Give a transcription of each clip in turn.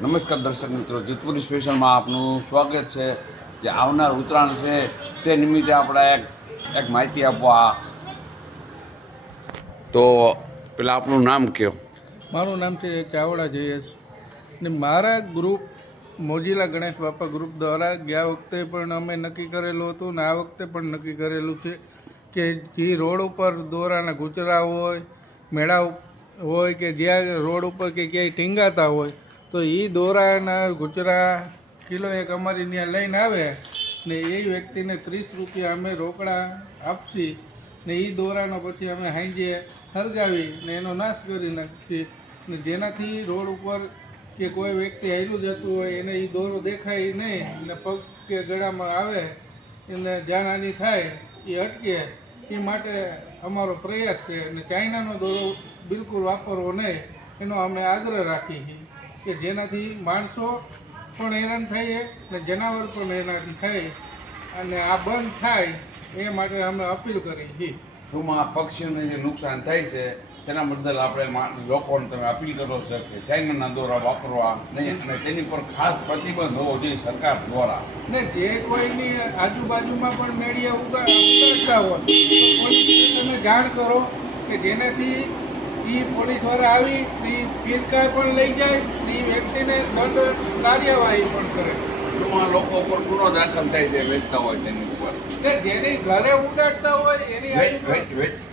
નમસ્કાર દર્શક મિત્રો, જેતપુરી સ્પેશિયલમાં આપનું સ્વાગત છે. જે આવનાર ઉત્તરાયણ છે તે નિમિત્તે આપણે એક માહિતી આપવા. તો પેલા આપનું નામ કયો? મારું નામ છે ચાવડા જયેશ ને મારા ગ્રુપ મોજીલા ગણેશ બાપા ગ્રુપ દ્વારા ગયા વખતે પણ અમે નક્કી કરેલું હતું ને આ વખતે પણ નક્કી કરેલું છે કે જે રોડ ઉપર દોરાના ગુચરા હોય, મેળા હોય કે જ્યાં રોડ ઉપર કે ક્યાંય ટીંગાતા હોય તો એ દોરાના ગુચરા કિલો એક અમારી ત્યાં લઈને આવે ને એ વ્યક્તિને 30 રૂપિયા અમે રોકડા આપશી ને એ દોરાનો પછી અમે હાંજે સળગાવી ને એનો નાશ કરી નાખીએ ને જેનાથી રોડ ઉપર કે કોઈ વ્યક્તિ હાલ્યું જતું હોય એને એ દોરો દેખાય નહીં ને પગ કે ગળામાં આવે એને જાનહાની થાય એ અટકે. એ માટે અમારો પ્રયાસ છે અને ચાઇનાનો દોરો બિલકુલ વાપરવો નહીં એનો અમે આગ્રહ રાખીએ છીએ કે જેનાથી માણસો પણ હેરાન થાય ને જનાવર પણ હેરાન થાય અને આ બંધ થાય એ માટે અમે અપીલ કરી છીએ. ટૂંકમાં પક્ષીઓને જે નુકસાન થાય છે તેના બદલ આપણે લોકોને તમે અપીલ કરો છો કે ચાઇનાના દોરા વાપરવા નહીં અને તેની પર ખાસ પ્રતિબંધ હોવો જોઈએ સરકાર દ્વારા. ને જે કોઈની આજુબાજુમાં પણ મેળિયા ઉગાડતા હોય તો પોલીસને તમે જાણ કરો કે જેનાથી એ પોલીસવાળા આવી એ ફિરકાર પણ લઈ જાય ને એ વ્યક્તિને દંડ કાર્યવાહી પણ કરે. ટૂંકમાં લોકો ઉપર ગુનો દાખલ થાય છે વેચતા હોય તેની ઉપર. જેની ઘરે ઉડાડતા હોય એની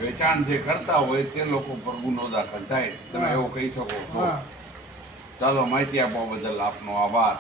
વેચાણ જે કરતા હોય તે લોકો પર ગુનો દાખલ થાય. તમે એવું કહી શકો છો. ચાલો, માહિતી આપવા બદલ આપનો આભાર.